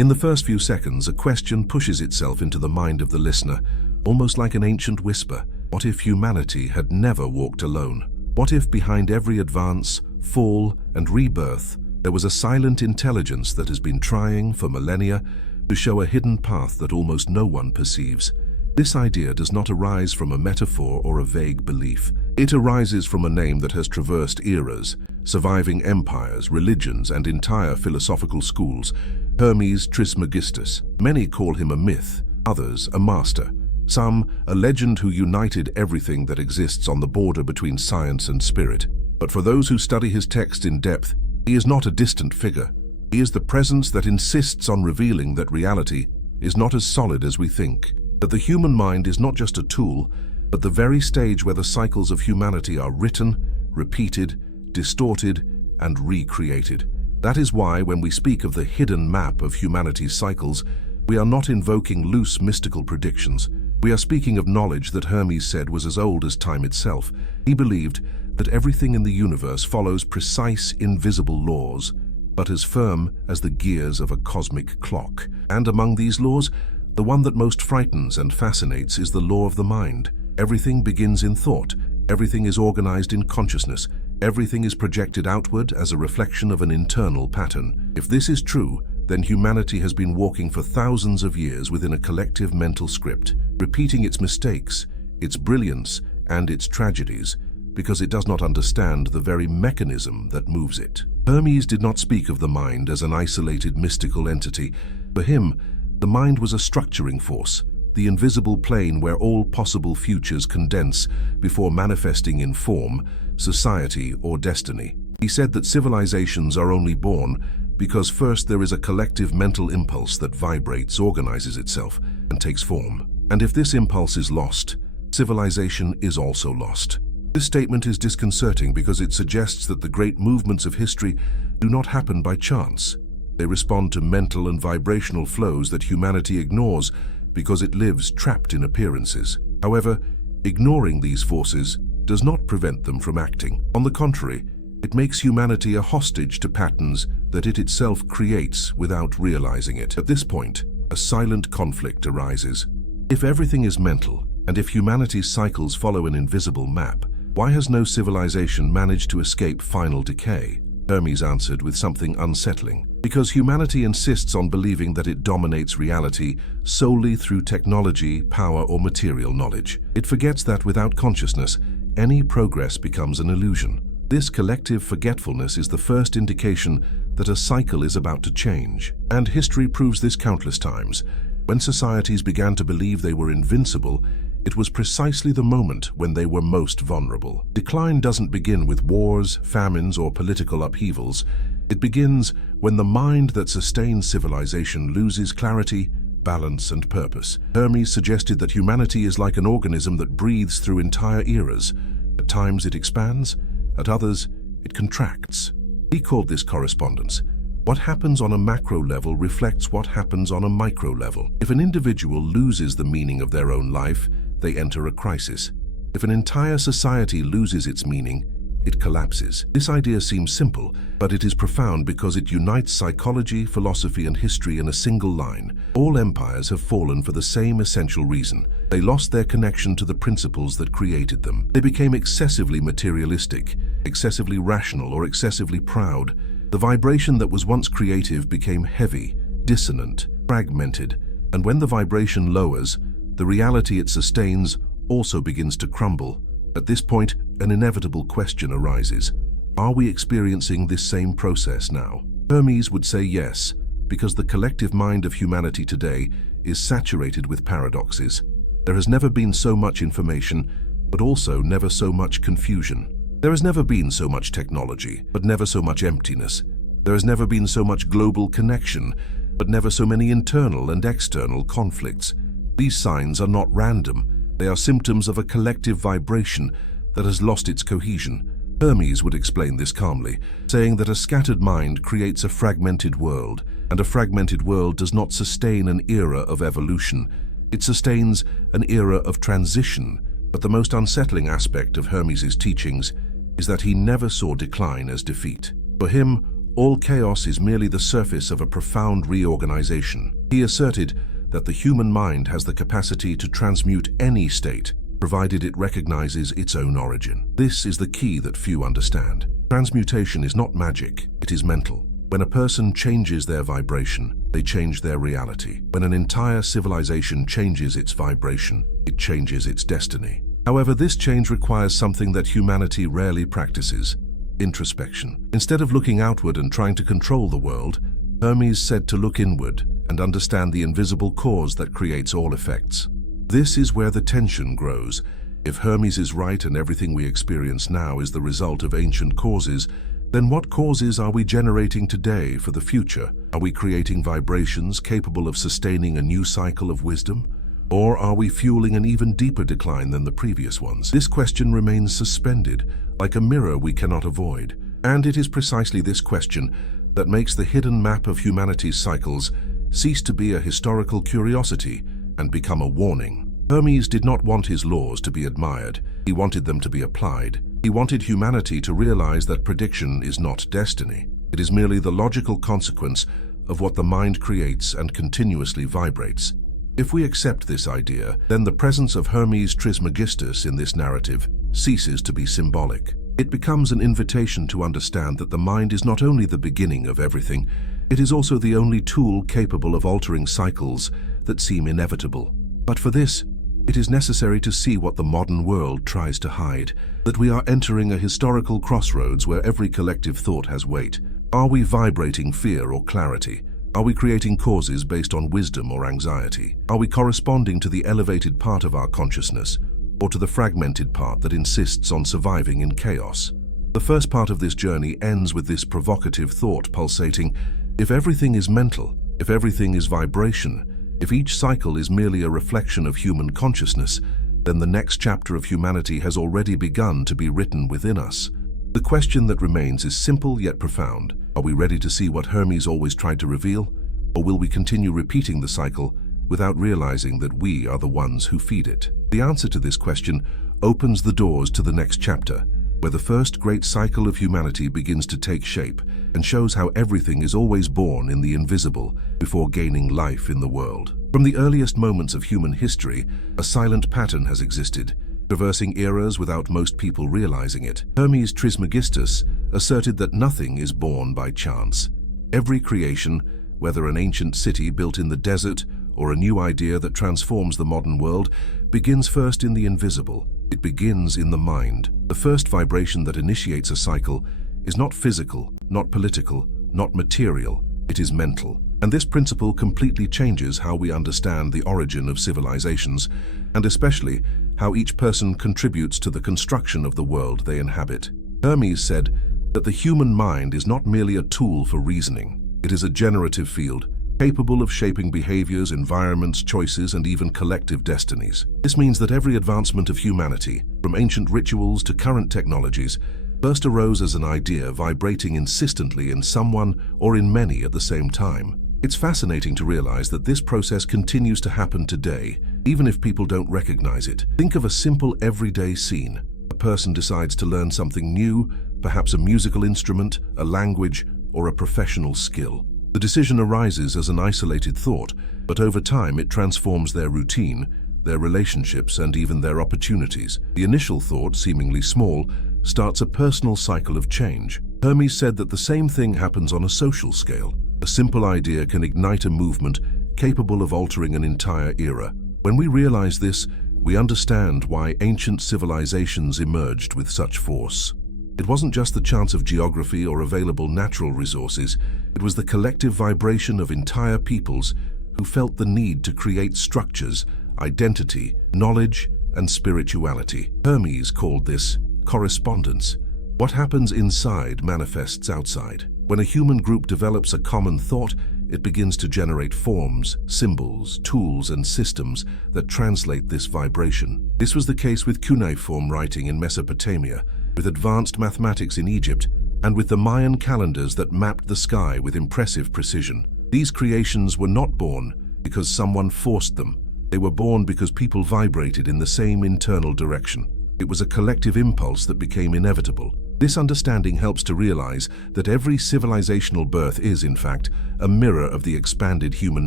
In the first few seconds, a question pushes itself into the mind of the listener, almost like an ancient whisper. What if humanity had never walked alone? What if behind every advance, fall, and rebirth, there was a silent intelligence that has been trying for millennia to show a hidden path that almost no one perceives? This idea does not arise from a metaphor or a vague belief. It arises from a name that has traversed eras, surviving empires, religions, and entire philosophical schools: Hermes Trismegistus. Many call him a myth, others a master. Some, a legend who united everything that exists on the border between science and spirit. But for those who study his text in depth, he is not a distant figure. He is the presence that insists on revealing that reality is not as solid as we think, that the human mind is not just a tool, but the very stage where the cycles of humanity are written, repeated, distorted, and recreated. That is why, when we speak of the hidden map of humanity's cycles, we are not invoking loose mystical predictions. We are speaking of knowledge that Hermes said was as old as time itself. He believed that everything in the universe follows precise, invisible laws, but as firm as the gears of a cosmic clock. And among these laws, the one that most frightens and fascinates is the law of the mind. Everything begins in thought. Everything is organized in consciousness. Everything is projected outward as a reflection of an internal pattern. If this is true, then humanity has been walking for thousands of years within a collective mental script, repeating its mistakes, its brilliance, and its tragedies, because it does not understand the very mechanism that moves it. Hermes did not speak of the mind as an isolated mystical entity. For him, the mind was a structuring force, the invisible plane where all possible futures condense before manifesting in form, society, or destiny. He said that civilizations are only born because first there is a collective mental impulse that vibrates, organizes itself, and takes form. And if this impulse is lost, civilization is also lost. This statement is disconcerting because it suggests that the great movements of history do not happen by chance. They respond to mental and vibrational flows that humanity ignores because it lives trapped in appearances. However, ignoring these forces does not prevent them from acting. On the contrary, it makes humanity a hostage to patterns that it itself creates without realizing it. At this point, a silent conflict arises. If everything is mental, and if humanity's cycles follow an invisible map, why has no civilization managed to escape final decay? Hermes answered with something unsettling. Because humanity insists on believing that it dominates reality solely through technology, power, or material knowledge. It forgets that without consciousness, any progress becomes an illusion. This collective forgetfulness is the first indication that a cycle is about to change. And history proves this countless times. When societies began to believe they were invincible, it was precisely the moment when they were most vulnerable. Decline doesn't begin with wars, famines, or political upheavals. It begins when the mind that sustains civilization loses clarity, balance, and purpose. Hermes suggested that humanity is like an organism that breathes through entire eras. At times it expands, at others it contracts. He called this correspondence. What happens on a macro level reflects what happens on a micro level. If an individual loses the meaning of their own life, they enter a crisis. If an entire society loses its meaning, it collapses. This idea seems simple, but it is profound because it unites psychology, philosophy, and history in a single line. All empires have fallen for the same essential reason. They lost their connection to the principles that created them. They became excessively materialistic, excessively rational, or excessively proud. The vibration that was once creative became heavy, dissonant, fragmented, and when the vibration lowers, the reality it sustains also begins to crumble. At this point, an inevitable question arises. Are we experiencing this same process now? Hermes would say yes, because the collective mind of humanity today is saturated with paradoxes. There has never been so much information, but also never so much confusion. There has never been so much technology, but never so much emptiness. There has never been so much global connection, but never so many internal and external conflicts. These signs are not random. They are symptoms of a collective vibration that has lost its cohesion. Hermes would explain this calmly, saying that a scattered mind creates a fragmented world, and a fragmented world does not sustain an era of evolution. It sustains an era of transition. But the most unsettling aspect of Hermes's teachings is that he never saw decline as defeat. For him, all chaos is merely the surface of a profound reorganization. He asserted that the human mind has the capacity to transmute any state, provided it recognizes its own origin. This is the key that few understand. Transmutation is not magic, it is mental. When a person changes their vibration, they change their reality. When an entire civilization changes its vibration, it changes its destiny. However, this change requires something that humanity rarely practices: introspection. Instead of looking outward and trying to control the world, Hermes said to look inward and understand the invisible cause that creates all effects. This is where the tension grows. If Hermes is right and everything we experience now is the result of ancient causes, then what causes are we generating today for the future? Are we creating vibrations capable of sustaining a new cycle of wisdom? Or are we fueling an even deeper decline than the previous ones? This question remains suspended, like a mirror we cannot avoid. And it is precisely this question that makes the hidden map of humanity's cycles cease to be a historical curiosity and become a warning. Hermes did not want his laws to be admired. He wanted them to be applied. He wanted humanity to realize that prediction is not destiny. It is merely the logical consequence of what the mind creates and continuously vibrates. If we accept this idea, then the presence of Hermes Trismegistus in this narrative ceases to be symbolic. It becomes an invitation to understand that the mind is not only the beginning of everything, it is also the only tool capable of altering cycles that seem inevitable. But for this, it is necessary to see what the modern world tries to hide, that we are entering a historical crossroads where every collective thought has weight. Are we vibrating fear or clarity? Are we creating causes based on wisdom or anxiety? Are we corresponding to the elevated part of our consciousness, or to the fragmented part that insists on surviving in chaos? The first part of this journey ends with this provocative thought pulsating: if everything is mental, if everything is vibration, if each cycle is merely a reflection of human consciousness, then the next chapter of humanity has already begun to be written within us. The question that remains is simple yet profound. Are we ready to see what Hermes always tried to reveal? Or will we continue repeating the cycle without realizing that we are the ones who feed it? The answer to this question opens the doors to the next chapter, where the first great cycle of humanity begins to take shape and shows how everything is always born in the invisible before gaining life in the world. From the earliest moments of human history, a silent pattern has existed, traversing eras without most people realizing it. Hermes Trismegistus asserted that nothing is born by chance. Every creation, whether an ancient city built in the desert or a new idea that transforms the modern world, begins first in the invisible. It begins in the mind. The first vibration that initiates a cycle is not physical, not political, not material. It is mental. And this principle completely changes how we understand the origin of civilizations, and especially how each person contributes to the construction of the world they inhabit. Hermes said that the human mind is not merely a tool for reasoning. It is a generative field, capable of shaping behaviors, environments, choices, and even collective destinies. This means that every advancement of humanity, from ancient rituals to current technologies, first arose as an idea vibrating insistently in someone or in many at the same time. It's fascinating to realize that this process continues to happen today, even if people don't recognize it. Think of a simple everyday scene. A person decides to learn something new, perhaps a musical instrument, a language, or a professional skill. The decision arises as an isolated thought, but over time it transforms their routine, their relationships, and even their opportunities. The initial thought, seemingly small, starts a personal cycle of change. Hermes said that the same thing happens on a social scale. A simple idea can ignite a movement capable of altering an entire era. When we realize this, we understand why ancient civilizations emerged with such force. It wasn't just the chance of geography or available natural resources. It was the collective vibration of entire peoples who felt the need to create structures, identity, knowledge, and spirituality. Hermes called this correspondence. What happens inside manifests outside. When a human group develops a common thought, it begins to generate forms, symbols, tools, and systems that translate this vibration. This was the case with cuneiform writing in Mesopotamia, with advanced mathematics in Egypt, and with the Mayan calendars that mapped the sky with impressive precision. These creations were not born because someone forced them. They were born because people vibrated in the same internal direction. It was a collective impulse that became inevitable. This understanding helps to realize that every civilizational birth is, in fact, a mirror of the expanded human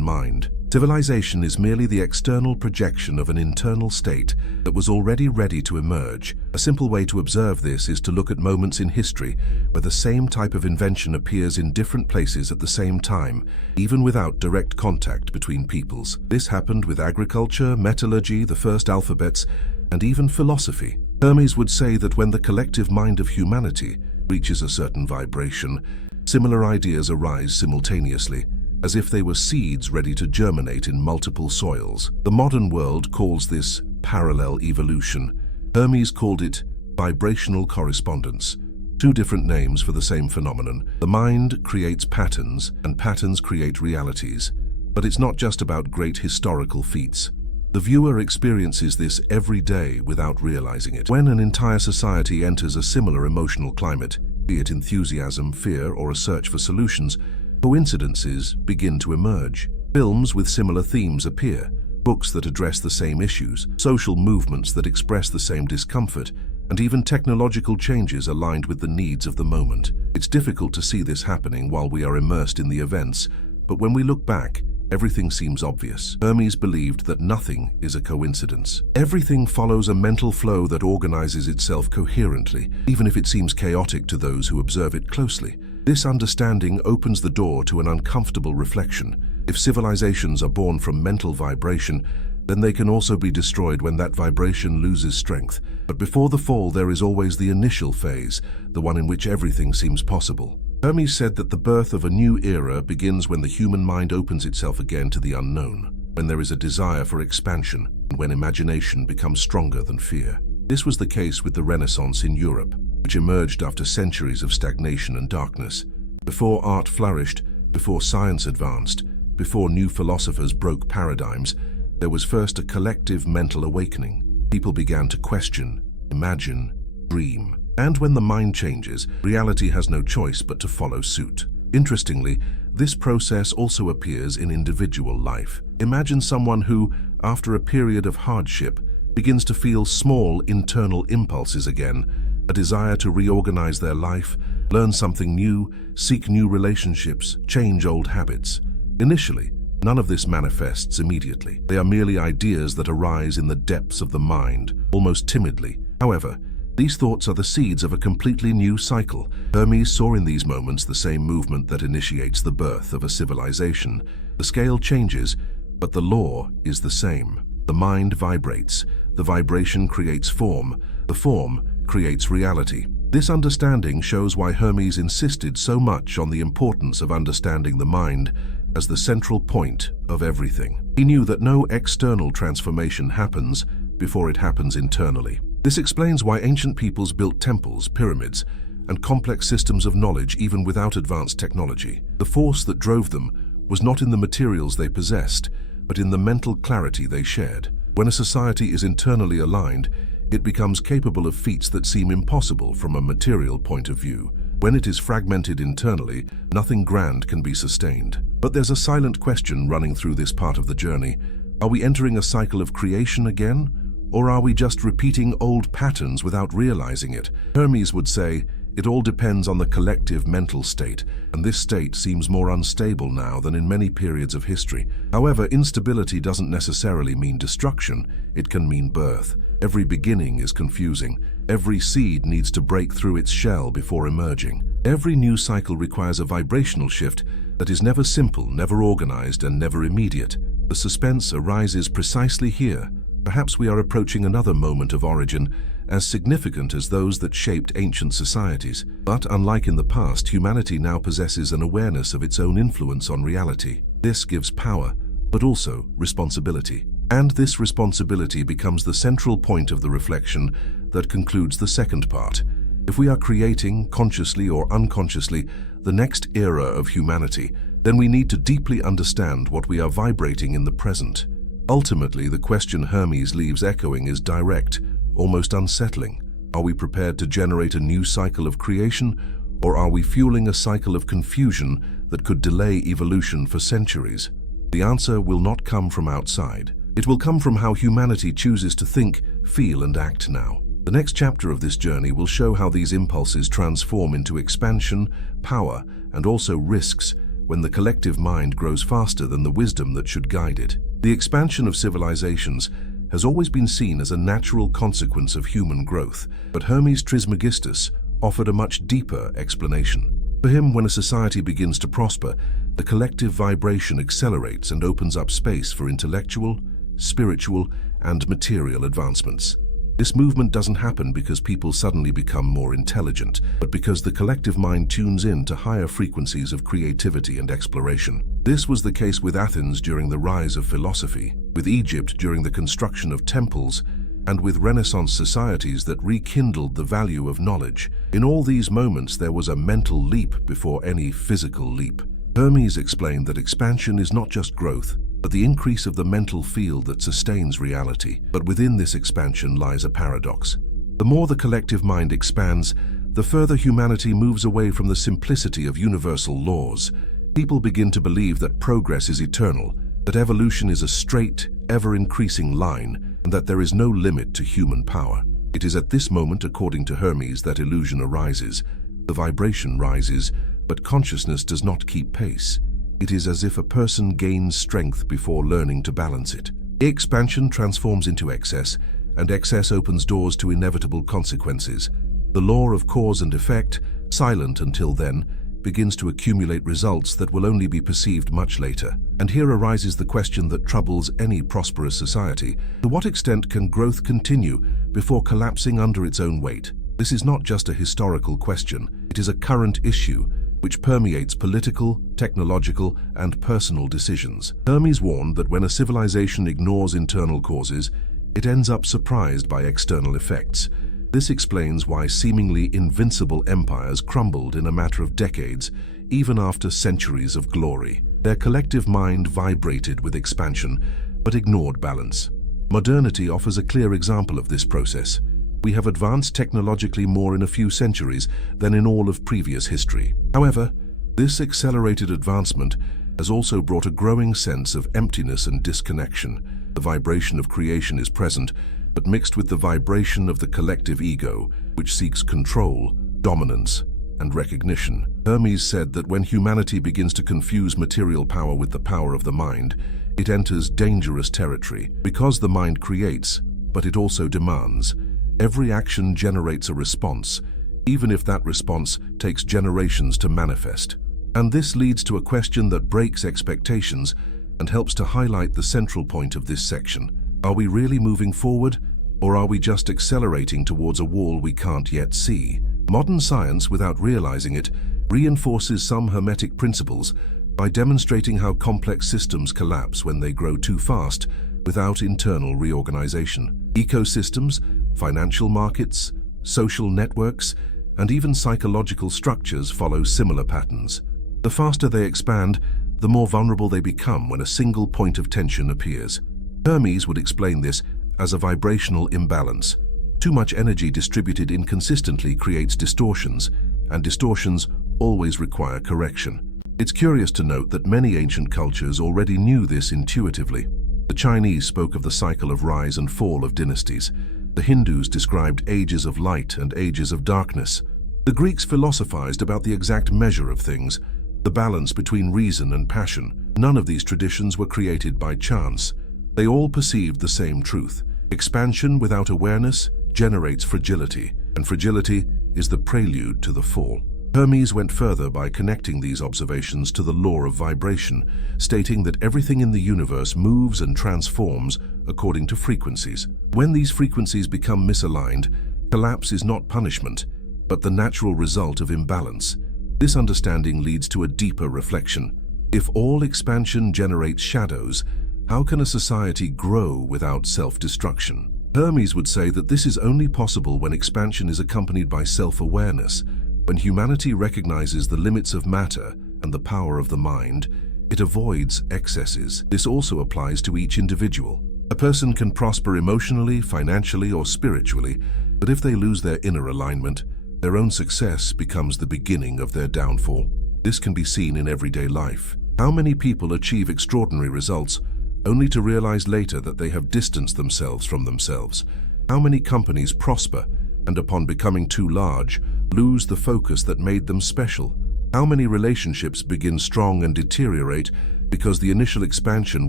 mind. Civilization is merely the external projection of an internal state that was already ready to emerge. A simple way to observe this is to look at moments in history where the same type of invention appears in different places at the same time, even without direct contact between peoples. This happened with agriculture, metallurgy, the first alphabets, and even philosophy. Hermes would say that when the collective mind of humanity reaches a certain vibration, similar ideas arise simultaneously, as if they were seeds ready to germinate in multiple soils. The modern world calls this parallel evolution. Hermes called it vibrational correspondence, two different names for the same phenomenon. The mind creates patterns, and patterns create realities. But it's not just about great historical feats. The viewer experiences this every day without realizing it. When an entire society enters a similar emotional climate, be it enthusiasm, fear, or a search for solutions, coincidences begin to emerge. Films with similar themes appear, books that address the same issues, social movements that express the same discomfort, and even technological changes aligned with the needs of the moment. It's difficult to see this happening while we are immersed in the events, but when we look back, everything seems obvious. Hermes believed that nothing is a coincidence. Everything follows a mental flow that organizes itself coherently, even if it seems chaotic to those who observe it closely. This understanding opens the door to an uncomfortable reflection. If civilizations are born from mental vibration, then they can also be destroyed when that vibration loses strength. But before the fall, there is always the initial phase, the one in which everything seems possible. Hermes said that the birth of a new era begins when the human mind opens itself again to the unknown, when there is a desire for expansion, and when imagination becomes stronger than fear. This was the case with the Renaissance in Europe, which emerged after centuries of stagnation and darkness. Before art flourished, before science advanced, before new philosophers broke paradigms, there was first a collective mental awakening. People began to question, imagine, dream. And when the mind changes, reality has no choice but to follow suit. Interestingly, this process also appears in individual life. Imagine someone who, after a period of hardship, begins to feel small internal impulses again, a desire to reorganize their life, learn something new, seek new relationships, change old habits. Initially, none of this manifests immediately. They are merely ideas that arise in the depths of the mind, almost timidly. However, these thoughts are the seeds of a completely new cycle. Hermes saw in these moments the same movement that initiates the birth of a civilization. The scale changes, but the law is the same. The mind vibrates. The vibration creates form. The form creates reality. This understanding shows why Hermes insisted so much on the importance of understanding the mind as the central point of everything. He knew that no external transformation happens before it happens internally. This explains why ancient peoples built temples, pyramids, and complex systems of knowledge even without advanced technology. The force that drove them was not in the materials they possessed, but in the mental clarity they shared. When a society is internally aligned, it becomes capable of feats that seem impossible from a material point of view. When it is fragmented internally, nothing grand can be sustained. But there's a silent question running through this part of the journey. Are we entering a cycle of creation again? Or are we just repeating old patterns without realizing it? Hermes would say, it all depends on the collective mental state, and this state seems more unstable now than in many periods of history. However, instability doesn't necessarily mean destruction. It can mean birth. Every beginning is confusing. Every seed needs to break through its shell before emerging. Every new cycle requires a vibrational shift that is never simple, never organized, and never immediate. The suspense arises precisely here. Perhaps we are approaching another moment of origin, as significant as those that shaped ancient societies. But unlike in the past, humanity now possesses an awareness of its own influence on reality. This gives power, but also responsibility. And this responsibility becomes the central point of the reflection that concludes the second part. If we are creating, consciously or unconsciously, the next era of humanity, then we need to deeply understand what we are vibrating in the present. Ultimately, the question Hermes leaves echoing is direct, almost unsettling. Are we prepared to generate a new cycle of creation, or are we fueling a cycle of confusion that could delay evolution for centuries? The answer will not come from outside. It will come from how humanity chooses to think, feel, and act now. The next chapter of this journey will show how these impulses transform into expansion, power, and also risks when the collective mind grows faster than the wisdom that should guide it. The expansion of civilizations has always been seen as a natural consequence of human growth, but Hermes Trismegistus offered a much deeper explanation. For him, when a society begins to prosper, the collective vibration accelerates and opens up space for intellectual, spiritual, and material advancements. This movement doesn't happen because people suddenly become more intelligent, but because the collective mind tunes in to higher frequencies of creativity and exploration. This was the case with Athens during the rise of philosophy, with Egypt during the construction of temples, and with Renaissance societies that rekindled the value of knowledge. In all these moments, there was a mental leap before any physical leap. Hermes explained that expansion is not just growth, but the increase of the mental field that sustains reality. But within this expansion lies a paradox. The more the collective mind expands, the further humanity moves away from the simplicity of universal laws. People begin to believe that progress is eternal, that evolution is a straight, ever-increasing line, and that there is no limit to human power. It is at this moment, according to Hermes, that illusion arises. The vibration rises, but consciousness does not keep pace. It is as if a person gains strength before learning to balance it. Expansion transforms into excess, and excess opens doors to inevitable consequences. The law of cause and effect, silent until then, begins to accumulate results that will only be perceived much later. And here arises the question that troubles any prosperous society. To what extent can growth continue before collapsing under its own weight? This is not just a historical question, it is a current issue which permeates political, technological, and personal decisions. Hermes warned that when a civilization ignores internal causes, it ends up surprised by external effects. This explains why seemingly invincible empires crumbled in a matter of decades, even after centuries of glory. Their collective mind vibrated with expansion, but ignored balance. Modernity offers a clear example of this process. We have advanced technologically more in a few centuries than in all of previous history. However, this accelerated advancement has also brought a growing sense of emptiness and disconnection. The vibration of creation is present, but mixed with the vibration of the collective ego, which seeks control, dominance, and recognition. Hermes said that when humanity begins to confuse material power with the power of the mind, it enters dangerous territory. Because the mind creates, but it also demands. Every action generates a response, even if that response takes generations to manifest. And this leads to a question that breaks expectations and helps to highlight the central point of this section. Are we really moving forward, or are we just accelerating towards a wall we can't yet see? Modern science, without realizing it, reinforces some Hermetic principles by demonstrating how complex systems collapse when they grow too fast without internal reorganization. Ecosystems, financial markets, social networks, and even psychological structures follow similar patterns. The faster they expand, the more vulnerable they become when a single point of tension appears. Hermes would explain this as a vibrational imbalance. Too much energy distributed inconsistently creates distortions, and distortions always require correction. It's curious to note that many ancient cultures already knew this intuitively. The Chinese spoke of the cycle of rise and fall of dynasties. The Hindus described ages of light and ages of darkness. The Greeks philosophized about the exact measure of things, the balance between reason and passion. None of these traditions were created by chance. They all perceived the same truth. Expansion without awareness generates fragility, and fragility is the prelude to the fall. Hermes went further by connecting these observations to the law of vibration, stating that everything in the universe moves and transforms according to frequencies. When these frequencies become misaligned, collapse is not punishment, but the natural result of imbalance. This understanding leads to a deeper reflection. If all expansion generates shadows, how can a society grow without self-destruction? Hermes would say that this is only possible when expansion is accompanied by self-awareness. When humanity recognizes the limits of matter and the power of the mind, it avoids excesses. This also applies to each individual. A person can prosper emotionally, financially, or spiritually, but if they lose their inner alignment, their own success becomes the beginning of their downfall. This can be seen in everyday life. How many people achieve extraordinary results only to realize later that they have distanced themselves from themselves? How many companies prosper and, upon becoming too large, lose the focus that made them special? How many relationships begin strong and deteriorate because the initial expansion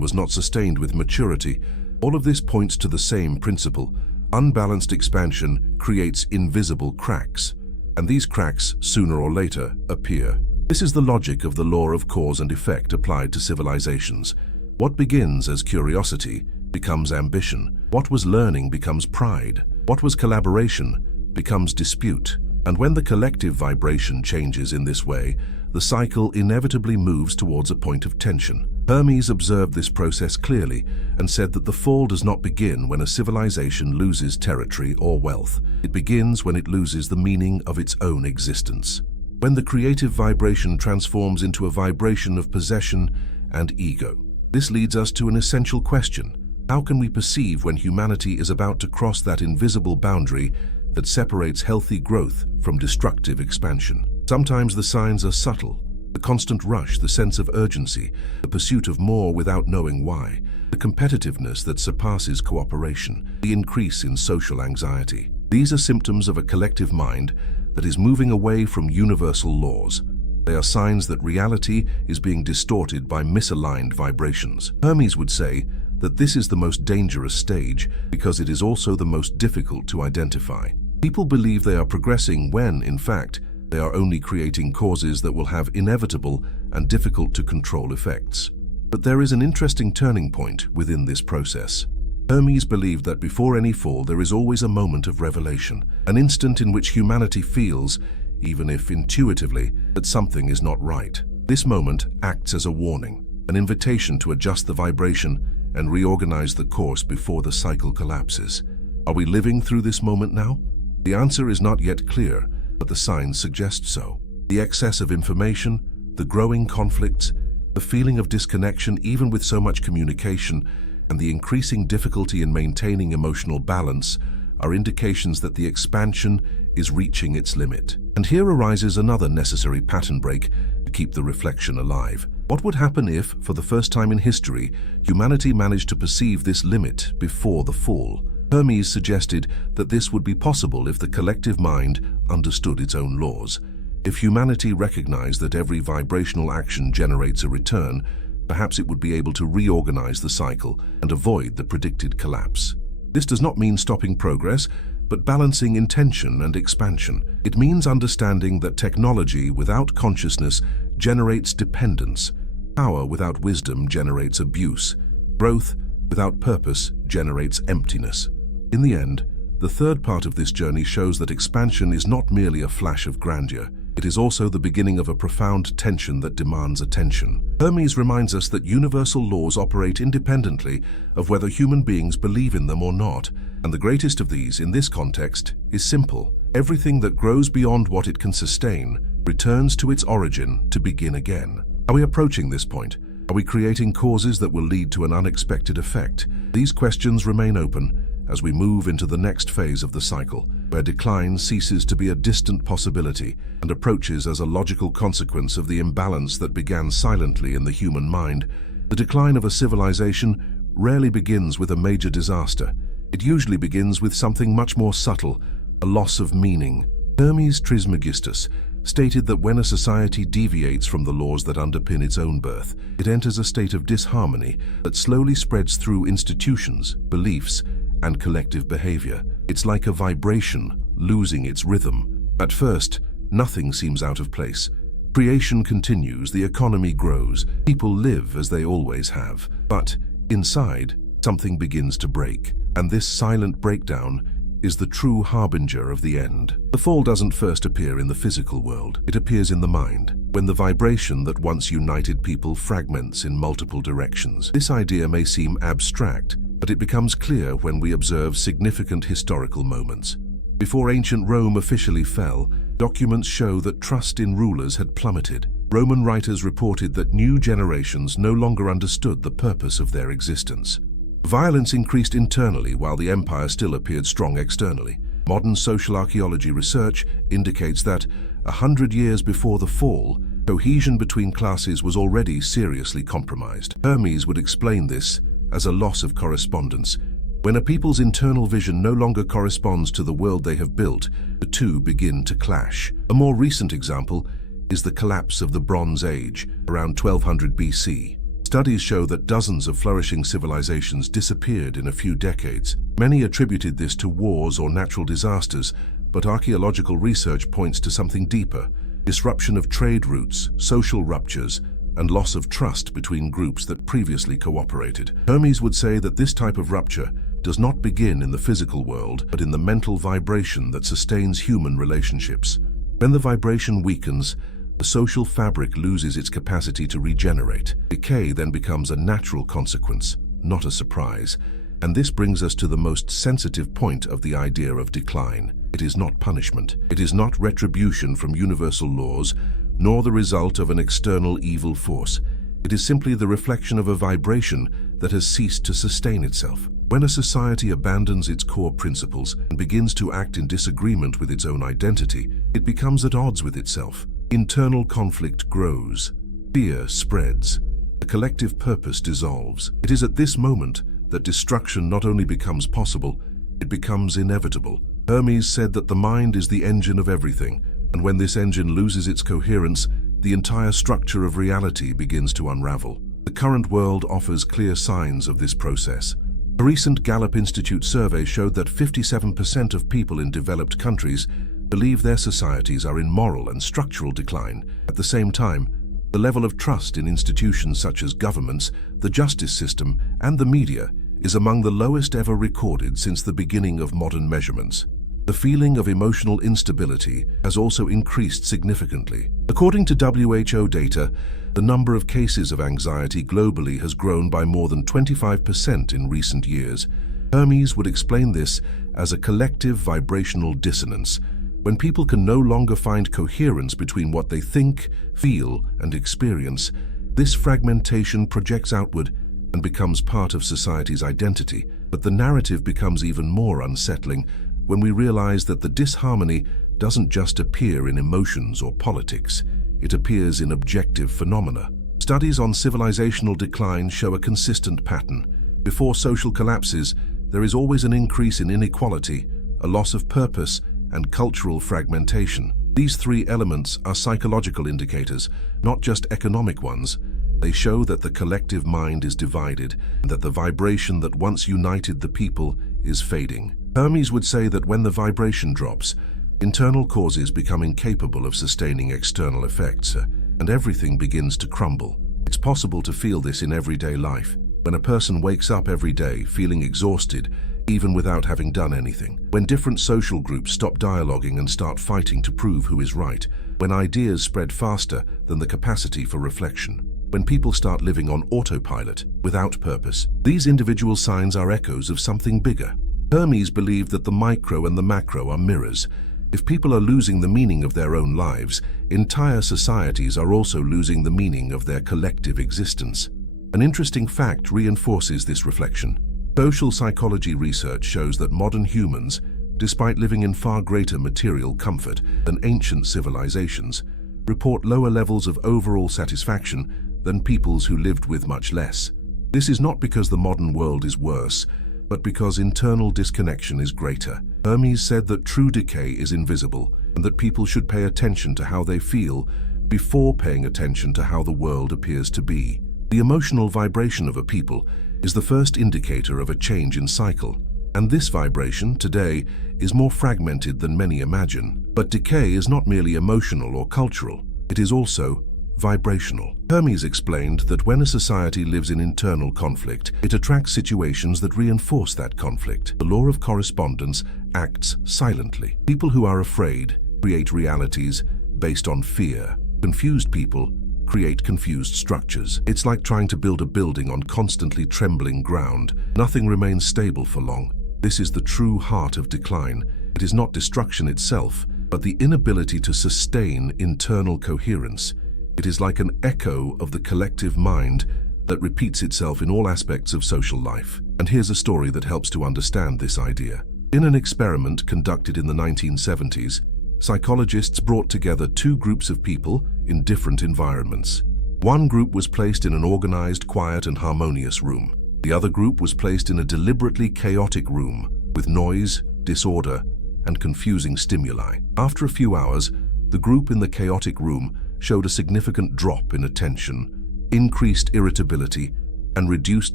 was not sustained with maturity? All of this points to the same principle. Unbalanced expansion creates invisible cracks, and these cracks, sooner or later, appear. This is the logic of the law of cause and effect applied to civilizations. What begins as curiosity becomes ambition. What was learning becomes pride. What was collaboration becomes dispute. And when the collective vibration changes in this way, the cycle inevitably moves towards a point of tension. Hermes observed this process clearly and said that the fall does not begin when a civilization loses territory or wealth. It begins when it loses the meaning of its own existence. When the creative vibration transforms into a vibration of possession and ego. This leads us to an essential question. How can we perceive when humanity is about to cross that invisible boundary that separates healthy growth from destructive expansion? Sometimes the signs are subtle. The constant rush, the sense of urgency, the pursuit of more without knowing why, the competitiveness that surpasses cooperation, the increase in social anxiety. These are symptoms of a collective mind that is moving away from universal laws. They are signs that reality is being distorted by misaligned vibrations. Hermes would say that this is the most dangerous stage because it is also the most difficult to identify. People believe they are progressing when, in fact, they are only creating causes that will have inevitable and difficult to control effects. But there is an interesting turning point within this process. Hermes believed that before any fall there is always a moment of revelation, an instant in which humanity feels, even if intuitively, that something is not right. This moment acts as a warning, an invitation to adjust the vibration and reorganize the course before the cycle collapses. Are we living through this moment now? The answer is not yet clear, but the signs suggest so. The excess of information, the growing conflicts, the feeling of disconnection even with so much communication, and the increasing difficulty in maintaining emotional balance are indications that the expansion is reaching its limit. And here arises another necessary pattern break to keep the reflection alive. What would happen if, for the first time in history, humanity managed to perceive this limit before the fall? Hermes suggested that this would be possible if the collective mind understood its own laws. If humanity recognized that every vibrational action generates a return, perhaps it would be able to reorganize the cycle and avoid the predicted collapse. This does not mean stopping progress, but balancing intention and expansion. It means understanding that technology without consciousness generates dependence. Power without wisdom generates abuse. Growth without purpose generates emptiness. In the end, the third part of this journey shows that expansion is not merely a flash of grandeur. It is also the beginning of a profound tension that demands attention. Hermes reminds us that universal laws operate independently of whether human beings believe in them or not, and the greatest of these, in this context, is simple. Everything that grows beyond what it can sustain returns to its origin to begin again. Are we approaching this point? Are we creating causes that will lead to an unexpected effect? These questions remain open as we move into the next phase of the cycle, where decline ceases to be a distant possibility and approaches as a logical consequence of the imbalance that began silently in the human mind. The decline of a civilization rarely begins with a major disaster. It usually begins with something much more subtle, a loss of meaning. Hermes Trismegistus stated that when a society deviates from the laws that underpin its own birth, it enters a state of disharmony that slowly spreads through institutions, beliefs, and collective behavior. It's like a vibration losing its rhythm. At first, nothing seems out of place. Creation continues, the economy grows, people live as they always have. But inside, something begins to break, and this silent breakdown is the true harbinger of the end. The fall doesn't first appear in the physical world, it appears in the mind, when the vibration that once united people fragments in multiple directions. This idea may seem abstract, but it becomes clear when we observe significant historical moments. Before ancient Rome officially fell, documents show that trust in rulers had plummeted. Roman writers reported that new generations no longer understood the purpose of their existence. Violence increased internally while the empire still appeared strong externally. Modern social archaeology research indicates that, 100 years before the fall, cohesion between classes was already seriously compromised. Hermes would explain this as a loss of correspondence. When a people's internal vision no longer corresponds to the world they have built, the two begin to clash. A more recent example is the collapse of the Bronze Age, around 1200 BC. Studies show that dozens of flourishing civilizations disappeared in a few decades. Many attributed this to wars or natural disasters, but archaeological research points to something deeper: disruption of trade routes, social ruptures, and loss of trust between groups that previously cooperated. Hermes would say that this type of rupture does not begin in the physical world, but in the mental vibration that sustains human relationships. When the vibration weakens, the social fabric loses its capacity to regenerate. Decay then becomes a natural consequence, not a surprise. And this brings us to the most sensitive point of the idea of decline. It is not punishment. It is not retribution from universal laws, nor the result of an external evil force. It is simply the reflection of a vibration that has ceased to sustain itself. When a society abandons its core principles and begins to act in disagreement with its own identity, it becomes at odds with itself. Internal conflict grows. Fear spreads. The collective purpose dissolves. It is at this moment that destruction not only becomes possible, it becomes inevitable. Hermes said that the mind is the engine of everything, and when this engine loses its coherence, the entire structure of reality begins to unravel. The current world offers clear signs of this process. A recent Gallup Institute survey showed that 57% of people in developed countries believe their societies are in moral and structural decline. At the same time, the level of trust in institutions such as governments, the justice system, and the media is among the lowest ever recorded since the beginning of modern measurements. The feeling of emotional instability has also increased significantly. According to WHO data, the number of cases of anxiety globally has grown by more than 25% in recent years. Hermes would explain this as a collective vibrational dissonance. When people can no longer find coherence between what they think, feel, and experience, this fragmentation projects outward and becomes part of society's identity. But the narrative becomes even more unsettling when we realize that the disharmony doesn't just appear in emotions or politics, it appears in objective phenomena. Studies on civilizational decline show a consistent pattern. Before social collapses, there is always an increase in inequality, a loss of purpose, and cultural fragmentation. These three elements are psychological indicators, not just economic ones. They show that the collective mind is divided and that the vibration that once united the people is fading. Hermes would say that when the vibration drops, internal causes become incapable of sustaining external effects, and everything begins to crumble. It's possible to feel this in everyday life. When a person wakes up every day feeling exhausted, even without having done anything. When different social groups stop dialoguing and start fighting to prove who is right. When ideas spread faster than the capacity for reflection. When people start living on autopilot, without purpose. These individual signs are echoes of something bigger. Hermes believed that the micro and the macro are mirrors. If people are losing the meaning of their own lives, entire societies are also losing the meaning of their collective existence. An interesting fact reinforces this reflection. Social psychology research shows that modern humans, despite living in far greater material comfort than ancient civilizations, report lower levels of overall satisfaction than peoples who lived with much less. This is not because the modern world is worse, but because internal disconnection is greater. Hermes said that true decay is invisible and that people should pay attention to how they feel before paying attention to how the world appears to be. The emotional vibration of a people is the first indicator of a change in cycle, and this vibration today is more fragmented than many imagine. But decay is not merely emotional or cultural, it is also vibrational. Hermes explained that when a society lives in internal conflict, it attracts situations that reinforce that conflict. The law of correspondence acts silently. People who are afraid create realities based on fear. Confused people create confused structures. It's like trying to build a building on constantly trembling ground. Nothing remains stable for long. This is the true heart of decline. It is not destruction itself, but the inability to sustain internal coherence. It is like an echo of the collective mind that repeats itself in all aspects of social life. And here's a story that helps to understand this idea. In an experiment conducted in the 1970s, psychologists brought together two groups of people in different environments. One group was placed in an organized, quiet, and harmonious room. The other group was placed in a deliberately chaotic room with noise, disorder, and confusing stimuli. After a few hours, the group in the chaotic room showed a significant drop in attention, increased irritability, and reduced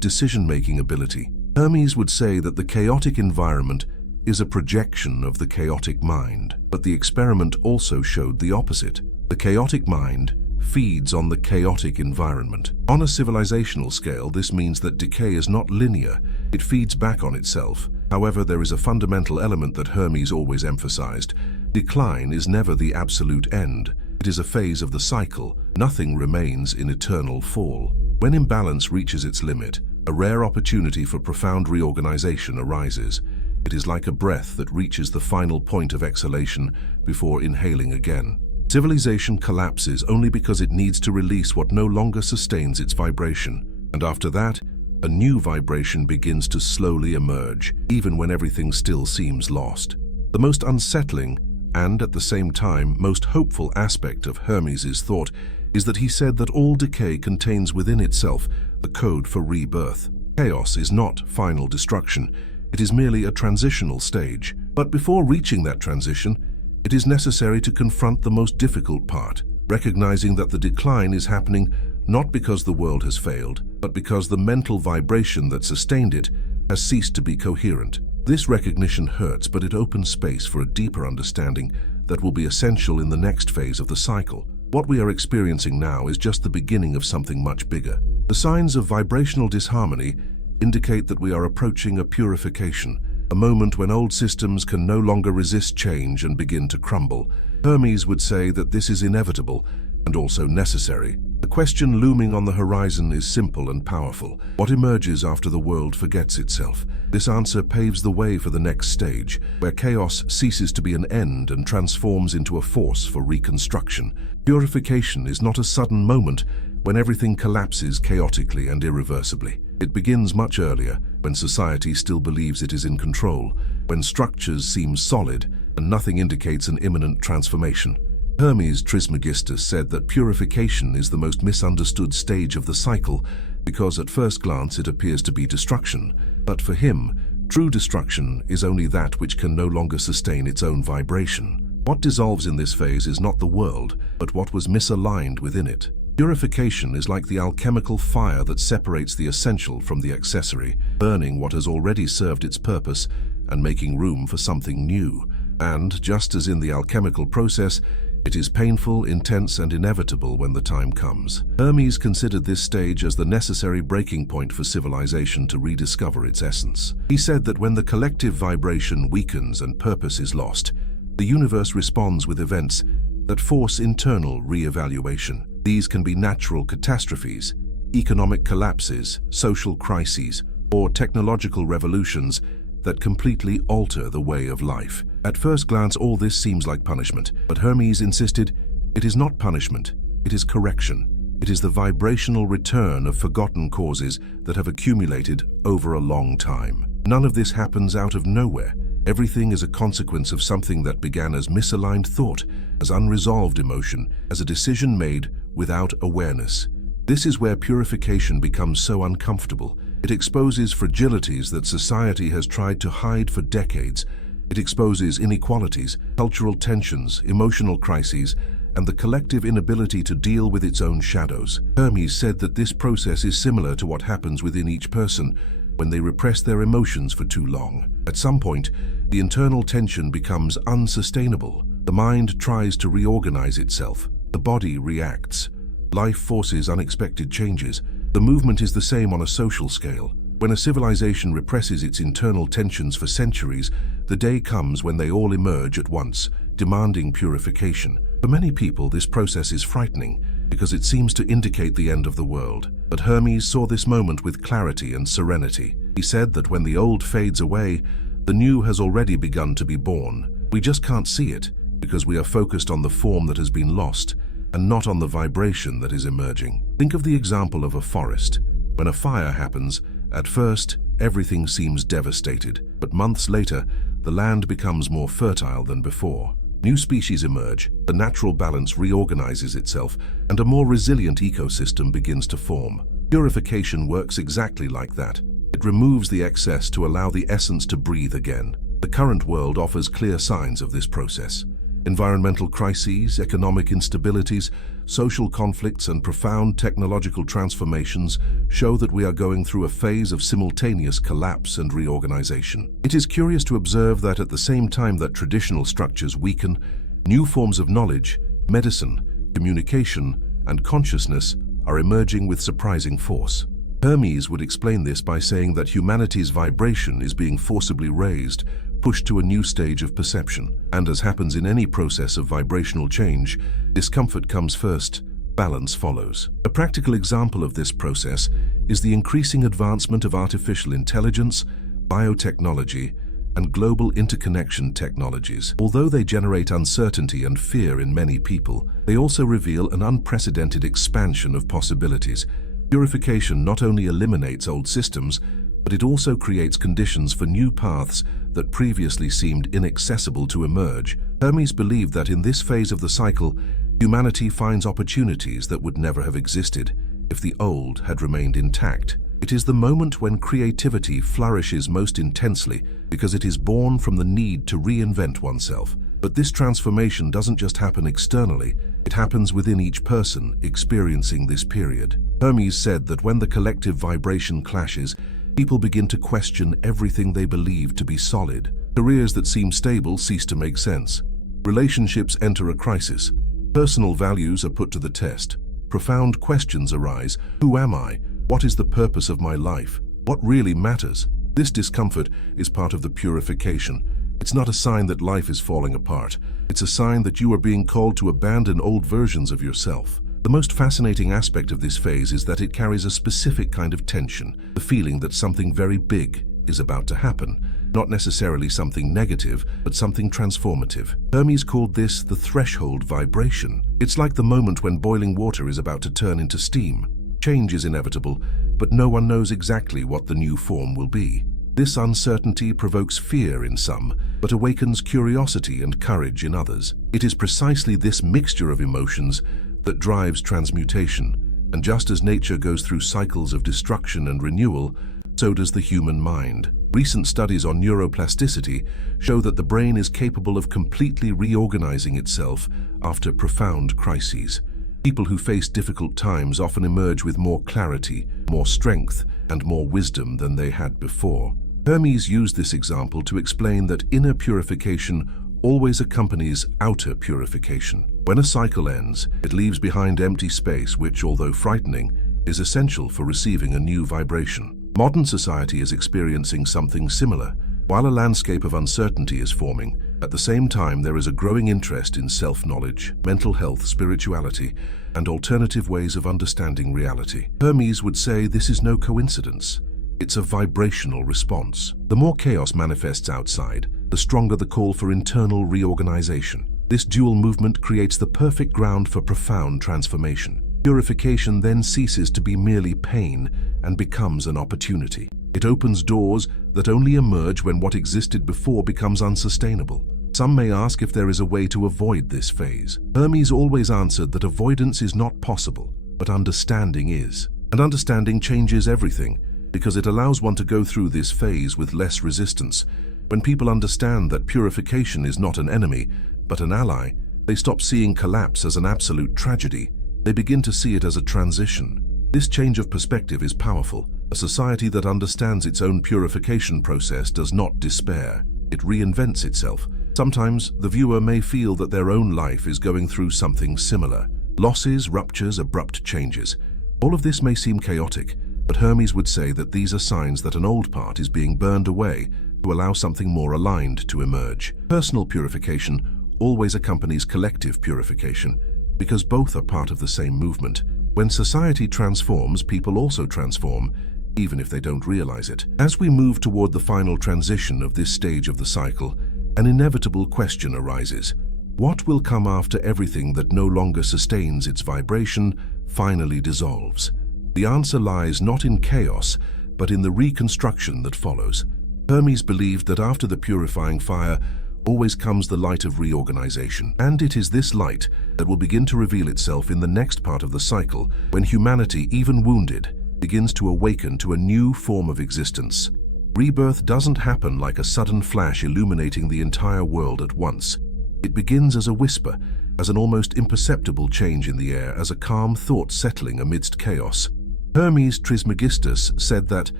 decision-making ability. Hermes would say that the chaotic environment is a projection of the chaotic mind, but the experiment also showed the opposite. The chaotic mind feeds on the chaotic environment. On a civilizational scale, this means that decay is not linear. It feeds back on itself. However, there is a fundamental element that Hermes always emphasized. Decline is never the absolute end. It is a phase of the cycle. Nothing remains in eternal fall. When imbalance reaches its limit, a rare opportunity for profound reorganization arises. It is like a breath that reaches the final point of exhalation before inhaling again. Civilization collapses only because it needs to release what no longer sustains its vibration. And after that, a new vibration begins to slowly emerge, even when everything still seems lost. The most unsettling and, at the same time, most hopeful aspect of Hermes's thought is that he said that all decay contains within itself the code for rebirth. Chaos is not final destruction. It is merely a transitional stage. But before reaching that transition, it is necessary to confront the most difficult part, recognizing that the decline is happening not because the world has failed, but because the mental vibration that sustained it has ceased to be coherent. This recognition hurts, but it opens space for a deeper understanding that will be essential in the next phase of the cycle. What we are experiencing now is just the beginning of something much bigger. The signs of vibrational disharmony indicate that we are approaching a purification, a moment when old systems can no longer resist change and begin to crumble. Hermes would say that this is inevitable and also necessary. The question looming on the horizon is simple and powerful. What emerges after the world forgets itself? This answer paves the way for the next stage, where chaos ceases to be an end and transforms into a force for reconstruction. Purification is not a sudden moment when everything collapses chaotically and irreversibly. It begins much earlier, when society still believes it is in control, when structures seem solid and nothing indicates an imminent transformation. Hermes Trismegistus said that purification is the most misunderstood stage of the cycle because at first glance it appears to be destruction. But for him, true destruction is only that which can no longer sustain its own vibration. What dissolves in this phase is not the world, but what was misaligned within it. Purification is like the alchemical fire that separates the essential from the accessory, burning what has already served its purpose and making room for something new. And, just as in the alchemical process, it is painful, intense, and inevitable when the time comes. Hermes considered this stage as the necessary breaking point for civilization to rediscover its essence. He said that when the collective vibration weakens and purpose is lost, the universe responds with events that force internal re-evaluation. These can be natural catastrophes, economic collapses, social crises, or technological revolutions that completely alter the way of life. At first glance, all this seems like punishment, but Hermes insisted it is not punishment, it is correction. It is the vibrational return of forgotten causes that have accumulated over a long time. None of this happens out of nowhere. Everything is a consequence of something that began as misaligned thought, as unresolved emotion, as a decision made without awareness. This is where purification becomes so uncomfortable. It exposes fragilities that society has tried to hide for decades. It exposes inequalities, cultural tensions, emotional crises, and the collective inability to deal with its own shadows. Hermes said that this process is similar to what happens within each person when they repress their emotions for too long. At some point, the internal tension becomes unsustainable. The mind tries to reorganize itself. The body reacts. Life forces unexpected changes. The movement is the same on a social scale. When a civilization represses its internal tensions for centuries, the day comes when they all emerge at once, demanding purification. For many people, this process is frightening because it seems to indicate the end of the world. But Hermes saw this moment with clarity and serenity. He said that when the old fades away, the new has already begun to be born. We just can't see it because we are focused on the form that has been lost and not on the vibration that is emerging. Think of the example of a forest. When a fire happens, at first, everything seems devastated, but months later, the land becomes more fertile than before. New species emerge, the natural balance reorganizes itself, and a more resilient ecosystem begins to form. Purification works exactly like that. It removes the excess to allow the essence to breathe again. The current world offers clear signs of this process. Environmental crises, economic instabilities, social conflicts, and profound technological transformations show that we are going through a phase of simultaneous collapse and reorganization. It is curious to observe that at the same time that traditional structures weaken, new forms of knowledge, medicine, communication, and consciousness are emerging with surprising force. Hermes would explain this by saying that humanity's vibration is being forcibly raised, pushed to a new stage of perception. And as happens in any process of vibrational change, discomfort comes first, balance follows. A practical example of this process is the increasing advancement of artificial intelligence, biotechnology, and global interconnection technologies. Although they generate uncertainty and fear in many people, they also reveal an unprecedented expansion of possibilities. Purification not only eliminates old systems, but it also creates conditions for new paths that previously seemed inaccessible to emerge. Hermes believed that in this phase of the cycle, humanity finds opportunities that would never have existed if the old had remained intact. It is the moment when creativity flourishes most intensely because it is born from the need to reinvent oneself. But this transformation doesn't just happen externally, it happens within each person experiencing this period. Hermes said that when the collective vibration clashes, people begin to question everything they believe to be solid. Careers that seem stable cease to make sense. Relationships enter a crisis. Personal values are put to the test. Profound questions arise. Who am I? What is the purpose of my life? What really matters? This discomfort is part of the purification. It's not a sign that life is falling apart. It's a sign that you are being called to abandon old versions of yourself. The most fascinating aspect of this phase is that it carries a specific kind of tension, the feeling that something very big is about to happen. Not necessarily something negative, but something transformative. Hermes called this the threshold vibration. It's like the moment when boiling water is about to turn into steam. Change is inevitable, but no one knows exactly what the new form will be. This uncertainty provokes fear in some, but awakens curiosity and courage in others. It is precisely this mixture of emotions that drives transmutation, and just as nature goes through cycles of destruction and renewal, so does the human mind. Recent studies on neuroplasticity show that the brain is capable of completely reorganizing itself after profound crises. People who face difficult times often emerge with more clarity, more strength, and more wisdom than they had before. Hermes used this example to explain that inner purification always accompanies outer purification. When a cycle ends, it leaves behind empty space which, although frightening, is essential for receiving a new vibration. Modern society is experiencing something similar. While a landscape of uncertainty is forming, at the same time there is a growing interest in self-knowledge, mental health, spirituality, and alternative ways of understanding reality. Hermes would say this is no coincidence. It's a vibrational response. The more chaos manifests outside, the stronger the call for internal reorganization. This dual movement creates the perfect ground for profound transformation. Purification then ceases to be merely pain and becomes an opportunity. It opens doors that only emerge when what existed before becomes unsustainable. Some may ask if there is a way to avoid this phase. Hermes always answered that avoidance is not possible, but understanding is. And understanding changes everything, because it allows one to go through this phase with less resistance. When people understand that purification is not an enemy, but an ally, they stop seeing collapse as an absolute tragedy. They begin to see it as a transition. This change of perspective is powerful. A society that understands its own purification process does not despair. It reinvents itself. Sometimes the viewer may feel that their own life is going through something similar. Losses, ruptures, abrupt changes. All of this may seem chaotic, but Hermes would say that these are signs that an old part is being burned away to allow something more aligned to emerge. Personal purification always accompanies collective purification, because both are part of the same movement. When society transforms, people also transform, even if they don't realize it. As we move toward the final transition of this stage of the cycle, an inevitable question arises. What will come after everything that no longer sustains its vibration finally dissolves? The answer lies not in chaos, but in the reconstruction that follows. Hermes believed that after the purifying fire always comes the light of reorganization, and it is this light that will begin to reveal itself in the next part of the cycle, when humanity, even wounded, begins to awaken to a new form of existence. Rebirth doesn't happen like a sudden flash illuminating the entire world at once. It begins as a whisper, as an almost imperceptible change in the air, as a calm thought settling amidst chaos. Hermes Trismegistus said that,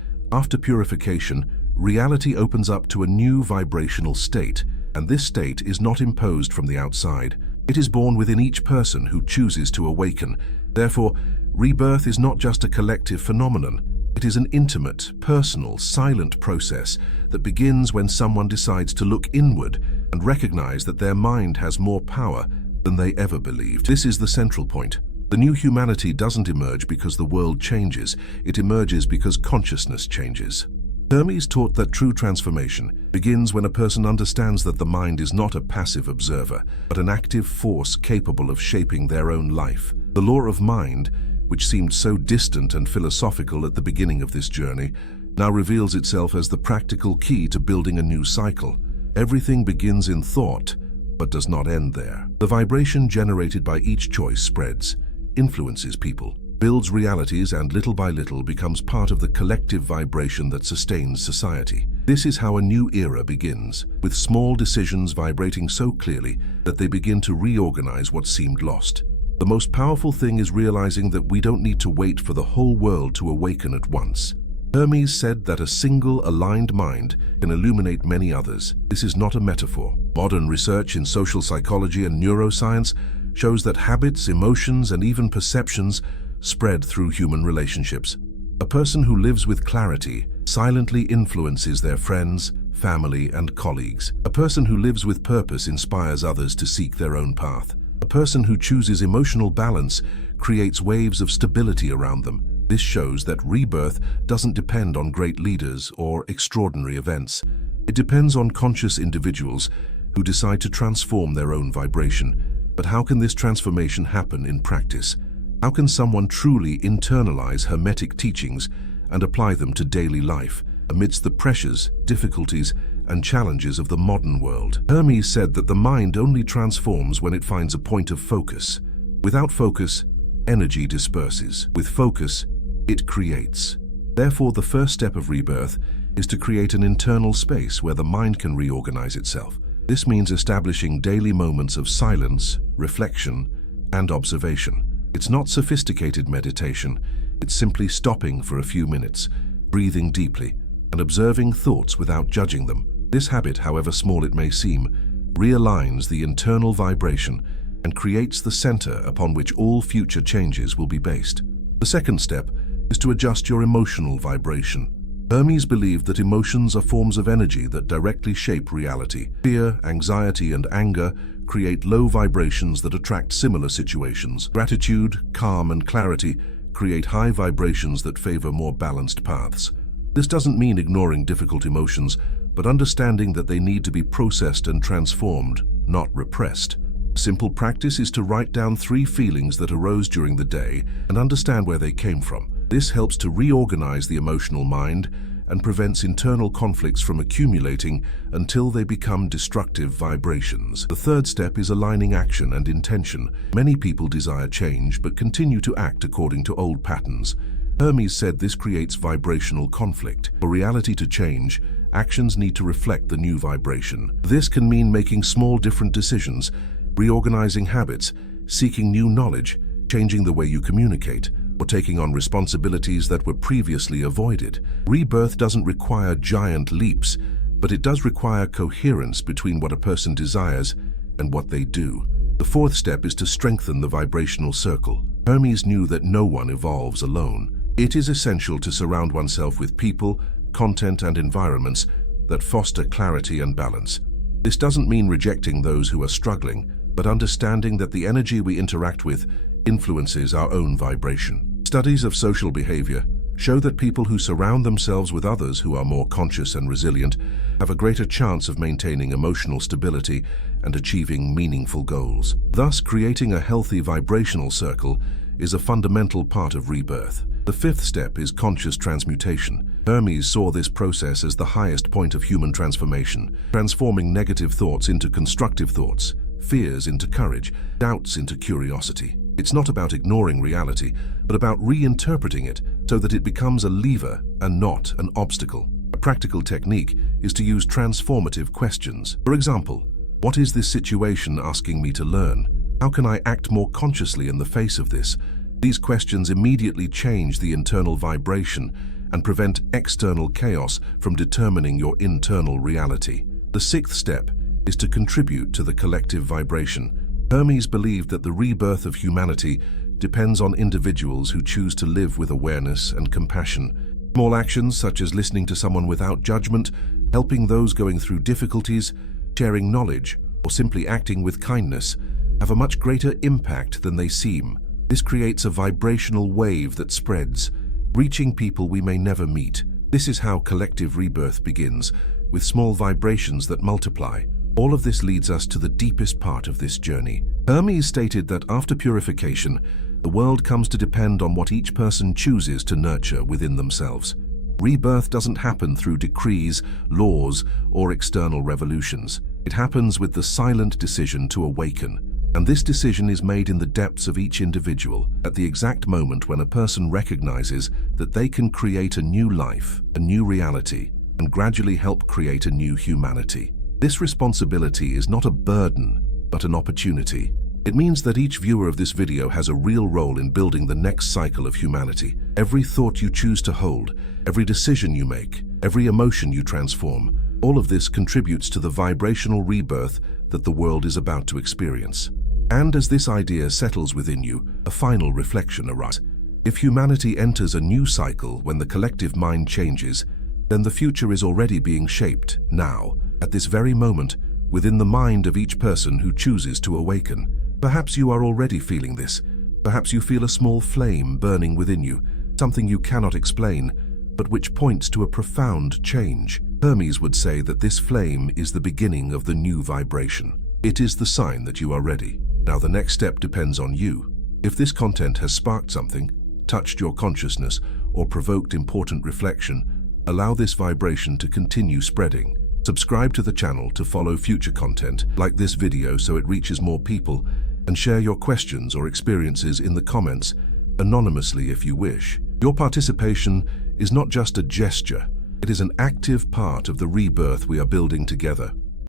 after purification, reality opens up to a new vibrational state, and this state is not imposed from the outside. It is born within each person who chooses to awaken. Therefore, rebirth is not just a collective phenomenon. It is an intimate, personal, silent process that begins when someone decides to look inward and recognize that their mind has more power than they ever believed. This is the central point. The new humanity doesn't emerge because the world changes. It emerges because consciousness changes. Hermes taught that true transformation begins when a person understands that the mind is not a passive observer, but an active force capable of shaping their own life. The law of mind, which seemed so distant and philosophical at the beginning of this journey, now reveals itself as the practical key to building a new cycle. Everything begins in thought, but does not end there. The vibration generated by each choice spreads, influences people, builds realities, and little by little becomes part of the collective vibration that sustains society. This is how a new era begins, with small decisions vibrating so clearly that they begin to reorganize what seemed lost. The most powerful thing is realizing that we don't need to wait for the whole world to awaken at once. Hermes said that a single aligned mind can illuminate many others. This is not a metaphor. Modern research in social psychology and neuroscience shows that habits, emotions, and even perceptions spread through human relationships. A person who lives with clarity silently influences their friends, family, and colleagues. A person who lives with purpose inspires others to seek their own path. A person who chooses emotional balance creates waves of stability around them. This shows that rebirth doesn't depend on great leaders or extraordinary events. It depends on conscious individuals who decide to transform their own vibration. But how can this transformation happen in practice? How can someone truly internalize Hermetic teachings and apply them to daily life amidst the pressures, difficulties, and challenges of the modern world? Hermes said that the mind only transforms when it finds a point of focus. Without focus, energy disperses. With focus, it creates. Therefore, the first step of rebirth is to create an internal space where the mind can reorganize itself. This means establishing daily moments of silence, reflection, and observation. It's not sophisticated meditation. It's simply stopping for a few minutes, breathing deeply, and observing thoughts without judging them. This habit, however small it may seem, realigns the internal vibration and creates the center upon which all future changes will be based. The second step is to adjust your emotional vibration. Hermes believed that emotions are forms of energy that directly shape reality. Fear, anxiety, and anger create low vibrations that attract similar situations. Gratitude, calm, and clarity create high vibrations that favor more balanced paths. This doesn't mean ignoring difficult emotions, but understanding that they need to be processed and transformed, not repressed. Simple practice is to write down 3 feelings that arose during the day and understand where they came from. This helps to reorganize the emotional mind and prevents internal conflicts from accumulating until they become destructive vibrations. The third step is aligning action and intention. Many people desire change but continue to act according to old patterns. Hermes said this creates vibrational conflict. For reality to change, actions need to reflect the new vibration. This can mean making small different decisions, reorganizing habits, seeking new knowledge, changing the way you communicate, or taking on responsibilities that were previously avoided. Rebirth doesn't require giant leaps, but it does require coherence between what a person desires and what they do. The fourth step is to strengthen the vibrational circle. Hermes knew that no one evolves alone. It is essential to surround oneself with people, content, and environments that foster clarity and balance. This doesn't mean rejecting those who are struggling, but understanding that the energy we interact with influences our own vibration. Studies of social behavior show that people who surround themselves with others who are more conscious and resilient have a greater chance of maintaining emotional stability and achieving meaningful goals. Thus, creating a healthy vibrational circle is a fundamental part of rebirth. The fifth step is conscious transmutation. Hermes saw this process as the highest point of human transformation, transforming negative thoughts into constructive thoughts, fears into courage, doubts into curiosity. It's not about ignoring reality, but about reinterpreting it so that it becomes a lever and not an obstacle. A practical technique is to use transformative questions. For example, what is this situation asking me to learn? How can I act more consciously in the face of this? These questions immediately change the internal vibration and prevent external chaos from determining your internal reality. The sixth step is to contribute to the collective vibration. Hermes believed that the rebirth of humanity depends on individuals who choose to live with awareness and compassion. Small actions such as listening to someone without judgment, helping those going through difficulties, sharing knowledge, or simply acting with kindness have a much greater impact than they seem. This creates a vibrational wave that spreads, reaching people we may never meet. This is how collective rebirth begins, with small vibrations that multiply. All of this leads us to the deepest part of this journey. Hermes stated that after purification, the world comes to depend on what each person chooses to nurture within themselves. Rebirth doesn't happen through decrees, laws, or external revolutions. It happens with the silent decision to awaken. And this decision is made in the depths of each individual, at the exact moment when a person recognizes that they can create a new life, a new reality, and gradually help create a new humanity. This responsibility is not a burden, but an opportunity. It means that each viewer of this video has a real role in building the next cycle of humanity. Every thought you choose to hold, every decision you make, every emotion you transform, all of this contributes to the vibrational rebirth that the world is about to experience. And as this idea settles within you, a final reflection arises. If humanity enters a new cycle when the collective mind changes, then the future is already being shaped now, at this very moment, within the mind of each person who chooses to awaken. Perhaps you are already feeling this. Perhaps you feel a small flame burning within you, something you cannot explain, but which points to a profound change. Hermes would say that this flame is the beginning of the new vibration. It is the sign that you are ready. Now the next step depends on you. If this content has sparked something, touched your consciousness, or provoked important reflection, allow this vibration to continue spreading. Subscribe to the channel to follow future content like this video so it reaches more people, and share your questions or experiences in the comments, anonymously if you wish. Your participation is not just a gesture, it is an active part of the rebirth we are building together.